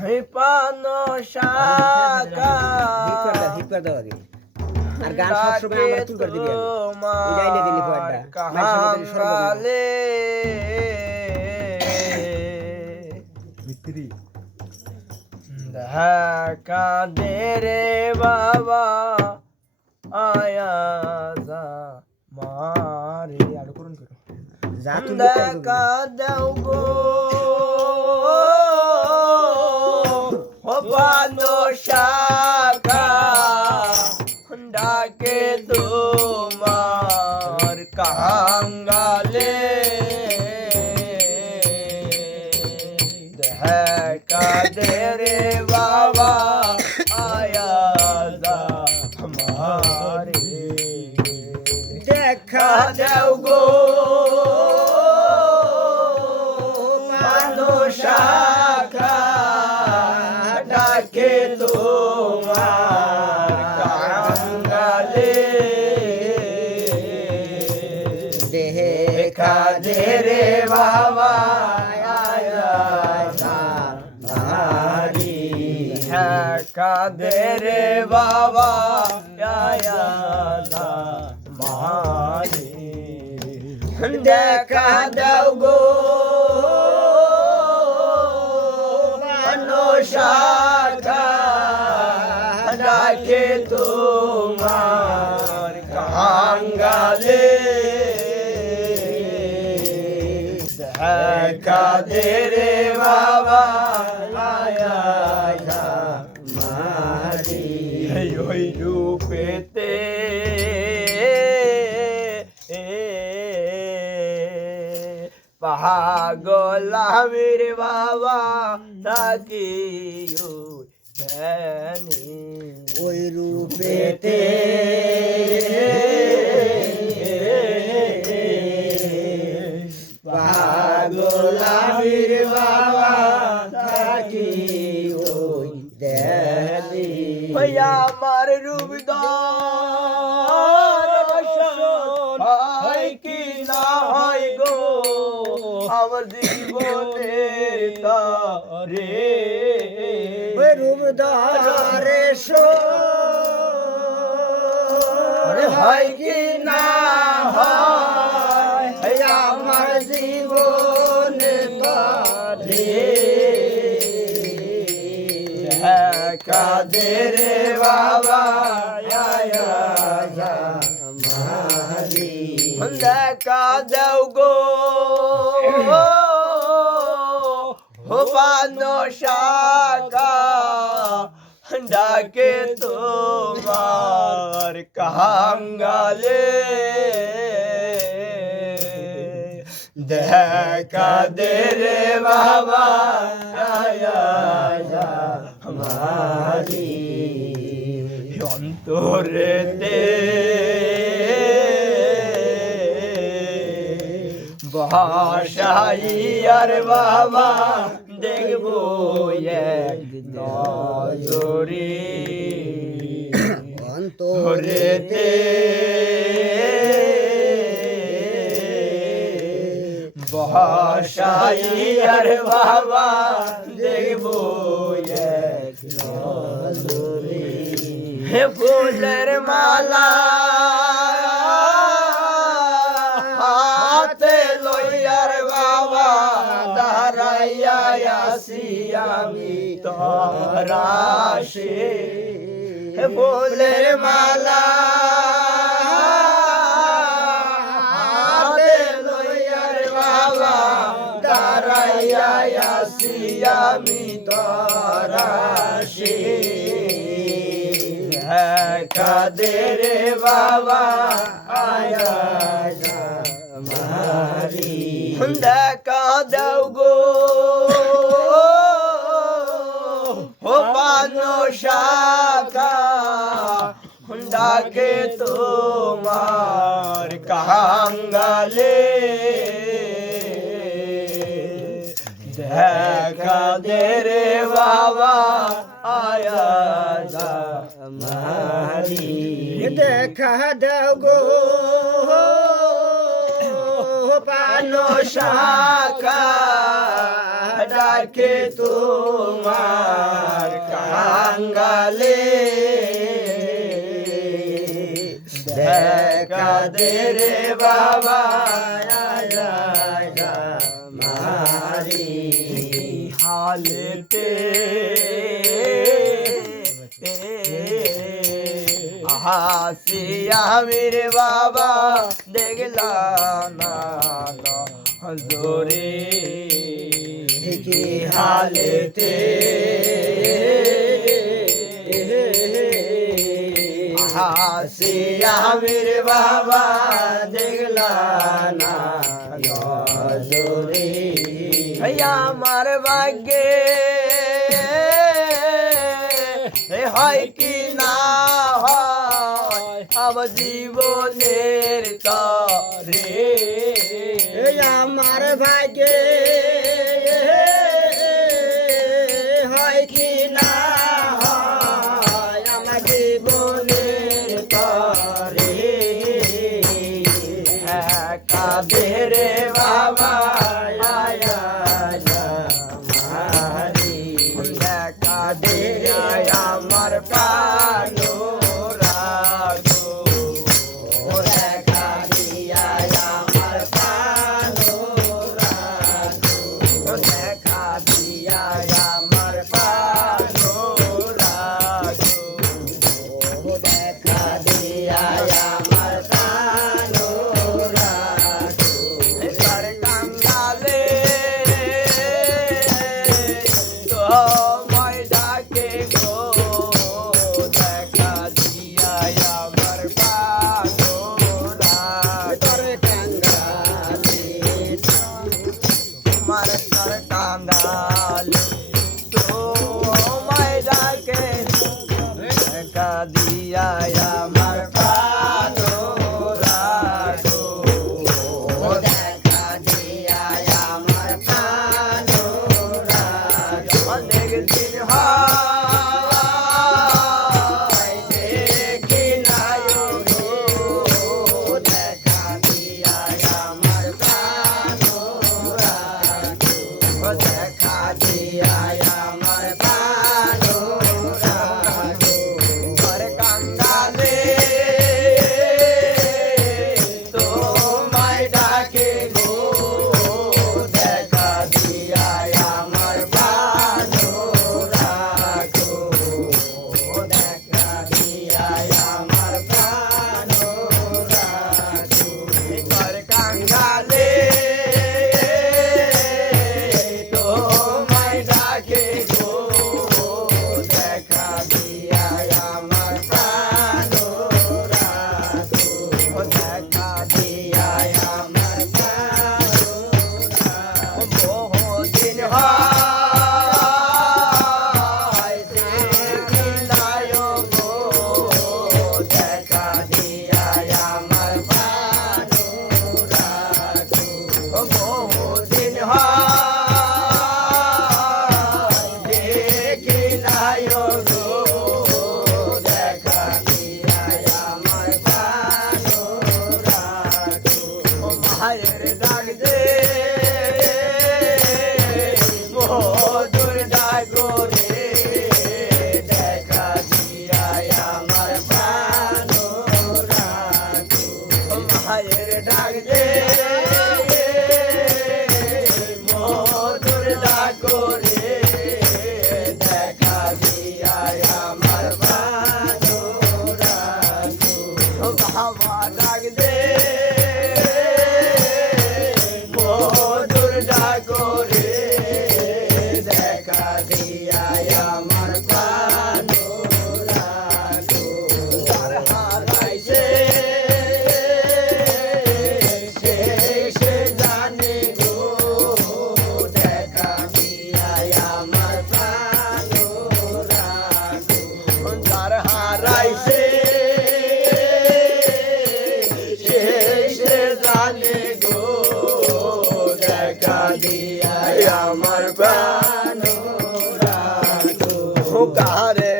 পানো শাখা হিট করে দাও আগে আর গান সবসময় আমরা তুল করে দিবি এই লাইনে দিলি পয়টা কাহাঙ্গালে ভিতরি দেখা দে রে বাবা আয়া যা মারে আরো করুন করো যা তুল দেখা দেও গো ও পানো শাখা ডাকে তোমার কাঙ্গালে দেখা দে রে বাবা আয়া যা हमारे দেখা দেও গো পানো শাখা ডাকে তোমার কাঙ্গালে দেখা দে রে বাবা আয়া যা মারি দেখা দে রে বাবা আয়া যা মারি দেখা দাও গো পানো শাখা ডাকে তোমার কাঙ্গালে দেখা দে রে বাবা আয়া যা মারি ওই রূপেতে পাগল আমির বাবা তাকি ওই রূপেতে পাগল আমির বাবা তাকি ওই দেনি আমার রূপ হয় কি না হয় গো আমার জীবনের তারে রূপ ধরে হয় কি না হয় আমার জীবনের তারে দেখা দে রে বাবা আয়া যা মারি দেখা দাও গো ও পানো শাখা ডাকে তোমার কাঙ্গালে দেখা দে রে বাবা আয়া যা মারি অন্তরেতে বসাইয়ার বাবা দেখবো এক নজরে অন্তরেতে বসাইয়ার বাবা দেখবো এক নজরে ফুলের মালা হাতে লইয়ার বাবা দাঁড়াইয়া আসি আমি তরাসে ফুলের মালা হাতে লইয়ার বাবা দাঁড়াইয়া আসি আমি তরাসে দেখা দে রে বাবা আয়া যা মারি দেখা দাও গো ও পানো শাখা ডাকে তোমার কাঙ্গালে দেখা দে রে বাবা আয়া যা মারি দেখা দাও গো পানো শাখা ডাকে তোমার দে রে বাবা মারি হালেতে হাসিয়া মেরে বাবা দেখলা না হজরে কি হালেতে হাসিয়া মেরে বাবা দেখলা না হজরে আমার ভাগ্যে হয় কি না হয় আমার জীবনের তরে আমার ভাগ্যে হয় কি না হয় আমার জীবনের তরে কাঁদে রে বাবা আয়া মারি কাঁদে আমার প্রাণো রাগো দেখা দিয়া আমার প্রাণো রাগো দেখা দিয়া আমার প্রাণো রাগো দেখা দিয়া আমার প্রাণো রাগো তার কাঙ্গালে তো দিয়া আমার প্রাণো রাখো দেখা দিয়া আমার প্রাণো রাখো অনেক দিন হয় দেখি নাই গো দেখা দিয়া আমার প্রাণো রাখো দেখা দিয়া আমার প্রাণো রাখো তোমায় ডাকে গো দেখা দিয়া আমার প্রাণো রাখো দেখা দিয়া আমার প্রাণো রাখো কর কাঙ্গালে তোমায় ডাকে গো দেখা দিয়া আমার প্রাণো রাখো দেখা দিয়া আমার প্রাণো রাখো বহুদিন হয় দেখি নাই গো দেখা দিয়া আমার প্রাণো রাখো বহুদিন হয় দেখি নাই গো দেখা দিয়া আমার প্রাণো রাখো মায়ের ডাক দে মধুর ডাক রে দেখা দিয়া আমার প্রাণো রাখো মায়ের ডাক দে মধুর ডাক রে দেখা দিয়া আমার প্রাণো রাখো বাবা ডাক দে মধুর ডাক রে দেখা দিয়া আমার প্রাণো রাখো তার হারাইছে সে জানে গো দেখা দিয়া আমার প্রাণো রাখো তার হারাইছে সে জানে গো দেখা দিয়া আমার প্রাণো রাখো কারে